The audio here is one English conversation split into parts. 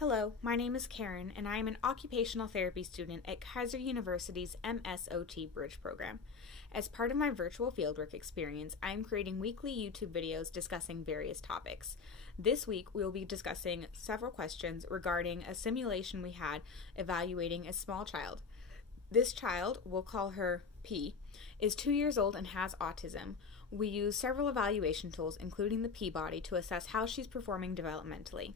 Hello, my name is Karen, and I am an occupational therapy student at Kaiser University's MSOT Bridge program. As part of my virtual fieldwork experience, I am creating weekly YouTube videos discussing various topics. This week, we will be discussing several questions regarding a simulation we had evaluating a small child. This child, we'll call her P, is 2 years old and has autism. We use several evaluation tools, including the P-body, to assess how she's performing developmentally.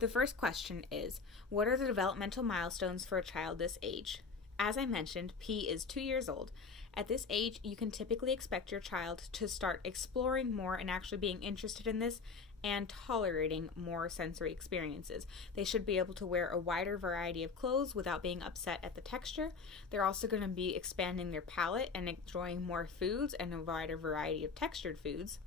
The first question is, what are the developmental milestones for a child this age? As I mentioned, P is 2 years old. At this age, you can typically expect your child to start exploring more and actually being interested in this and tolerating more sensory experiences. They should be able to wear a wider variety of clothes without being upset at the texture. They're also going to be expanding their palate and enjoying more foods and a wider variety of textured foods.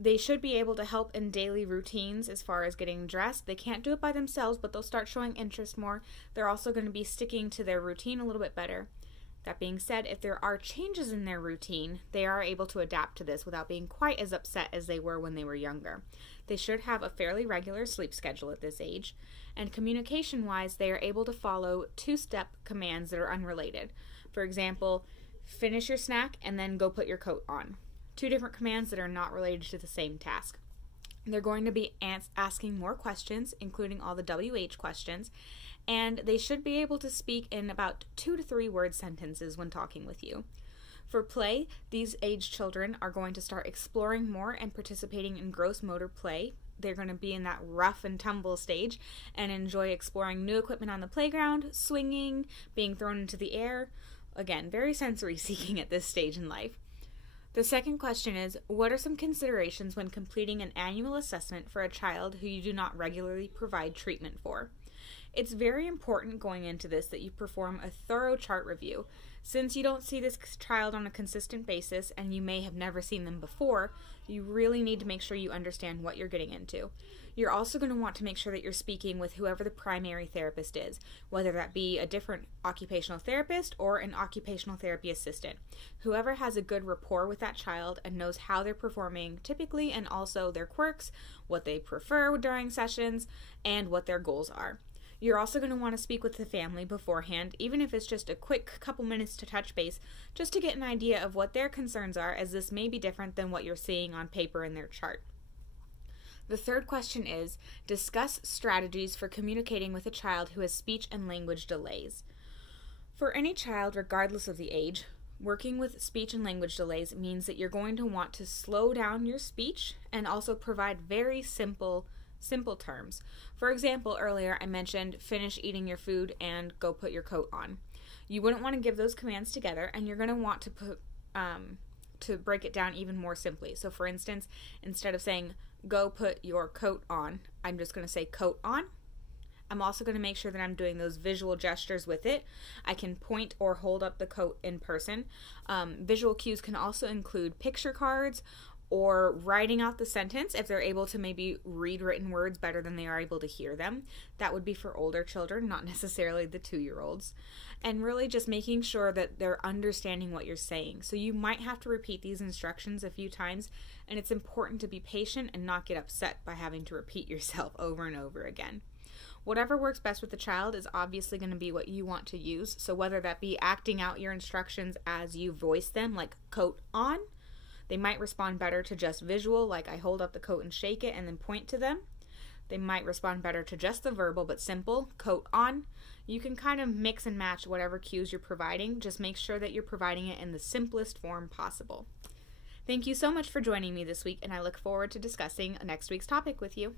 They should be able to help in daily routines as far as getting dressed. They can't do it by themselves, but they'll start showing interest more. They're also going to be sticking to their routine a little bit better. That being said, if there are changes in their routine, they are able to adapt to this without being quite as upset as they were when they were younger. They should have a fairly regular sleep schedule at this age, and communication-wise, they are able to follow two-step commands that are unrelated. For example, finish your snack and then go put your coat on. Two different commands that are not related to the same task. They're going to be asking more questions, including all the WH questions, and they should be able to speak in about 2 to 3 word sentences when talking with you. For play, these age children are going to start exploring more and participating in gross motor play. They're going to be in that rough and tumble stage and enjoy exploring new equipment on the playground, swinging, being thrown into the air. Again, very sensory seeking at this stage in life. The second question is, what are some considerations when completing an annual assessment for a child who you do not regularly provide treatment for? It's very important going into this that you perform a thorough chart review. Since you don't see this child on a consistent basis and you may have never seen them before, you really need to make sure you understand what you're getting into. You're also going to want to make sure that you're speaking with whoever the primary therapist is, whether that be a different occupational therapist or an occupational therapy assistant. Whoever has a good rapport with that child and knows how they're performing typically, and also their quirks, what they prefer during sessions, and what their goals are. You're also going to want to speak with the family beforehand, even if it's just a quick couple minutes to touch base, just to get an idea of what their concerns are, as this may be different than what you're seeing on paper in their chart. The third question is, discuss strategies for communicating with a child who has speech and language delays. For any child, regardless of the age, working with speech and language delays means that you're going to want to slow down your speech and also provide very simple terms. For example, earlier I mentioned finish eating your food and go put your coat on. You wouldn't want to give those commands together, and you're going to want to break it down even more simply. So for instance, instead of saying go put your coat on, I'm just going to say coat on. I'm also going to make sure that I'm doing those visual gestures with it. I can point or hold up the coat in person. Visual cues can also include picture cards or writing out the sentence if they're able to maybe read written words better than they are able to hear them. That would be for older children, not necessarily the 2-year-olds. And really just making sure that they're understanding what you're saying. So you might have to repeat these instructions a few times, and it's important to be patient and not get upset by having to repeat yourself over and over again. Whatever works best with the child is obviously going to be what you want to use. So whether that be acting out your instructions as you voice them, like coat on, they might respond better to just visual, like I hold up the coat and shake it and then point to them. They might respond better to just the verbal but simple, coat on. You can kind of mix and match whatever cues you're providing. Just make sure that you're providing it in the simplest form possible. Thank you so much for joining me this week, and I look forward to discussing next week's topic with you.